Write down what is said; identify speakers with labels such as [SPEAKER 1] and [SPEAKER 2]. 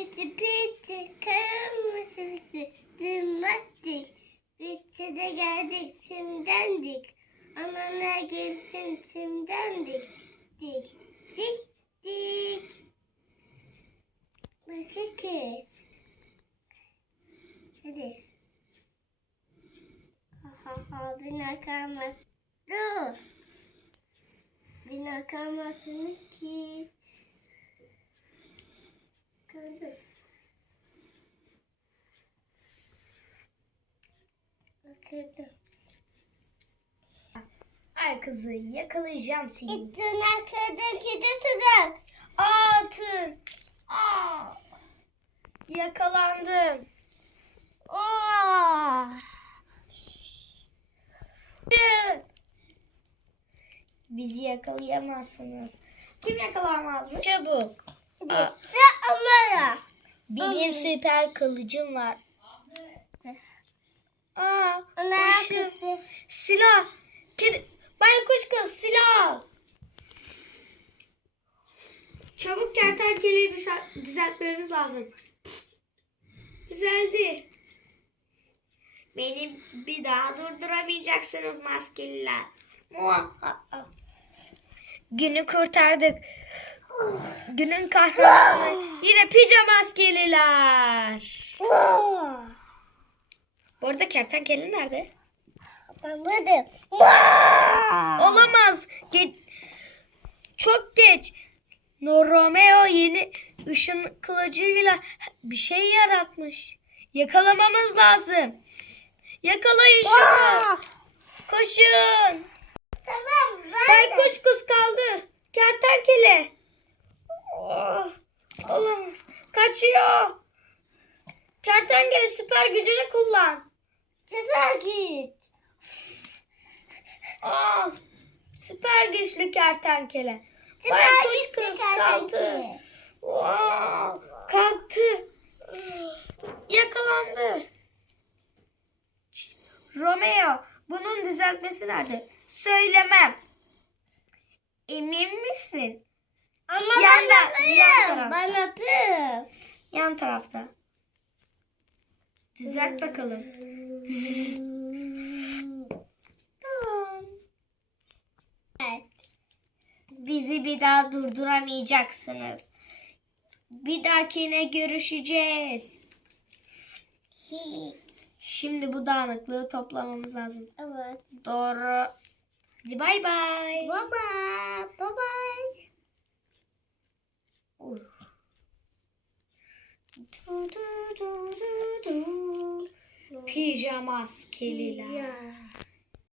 [SPEAKER 1] Piti piti kırmızı bizi dırmattık. Bitti de geldik simdendik. Amanlar gelsin simdendik. Dik dik dik. Bakın. Hadi. Ha ha ha bina kalmaz. Dur. Bina kalmasın ki. Bakıldı.
[SPEAKER 2] Ay kızı yakalayacağım seni.
[SPEAKER 1] İttin akıdın kedi tudak.
[SPEAKER 2] Atın. Aa. Yakalandım.
[SPEAKER 1] Oh.
[SPEAKER 2] Çık. Bizi yakalayamazsınız. Kim yakalamaz mı? Çabuk. Aa. Benim süper kılıcım var. Aa, kuşum. Silah. Kedi. Baykuş kız silah. Çabuk kertenkeleyi düzelt- düzeltmemiz lazım. Düzeldi. Beni bir daha durduramayacaksınız maskeliler. Günü kurtardık. Günün kahramanı yine pijama maskeliler. Bu arada kertenkele nerede?
[SPEAKER 1] Ben buradayım.
[SPEAKER 2] Olamaz. Geç. Çok geç. No Romeo yeni ışın kılıcıyla bir şey yaratmış. Yakalamamız lazım. Yakalayın şunu. Koşun.
[SPEAKER 1] Tamam ben.
[SPEAKER 2] Baykuş kız kaldır. Kertenkele. Oh, olamaz. Kaçıyor. Kertenkele süper gücünü kullan.
[SPEAKER 1] Süper git.
[SPEAKER 2] Aa, süper güçlü kertenkele.
[SPEAKER 1] Süper
[SPEAKER 2] Baykuş kız kalktı. Wow, kalktı. Yakalandı. Romeo, bunun düzeltmesi nerede? Söylemem. Emin misin?
[SPEAKER 1] Ama
[SPEAKER 2] Yanda,
[SPEAKER 1] ben
[SPEAKER 2] yan
[SPEAKER 1] yapayım.
[SPEAKER 2] tarafta.
[SPEAKER 1] Ben yapayım.
[SPEAKER 2] Yan tarafta. Düzelt bakalım. Zzz. Tamam.
[SPEAKER 1] Evet.
[SPEAKER 2] Bizi bir daha durduramayacaksınız. Bir dahakine görüşeceğiz. Şimdi bu dağınıklığı toplamamız lazım.
[SPEAKER 1] Evet.
[SPEAKER 2] Doğru. Hadi bay bay.
[SPEAKER 1] Baba. Baba.
[SPEAKER 2] Du, du, du, du, du. Pijama askeriler.
[SPEAKER 1] Ya.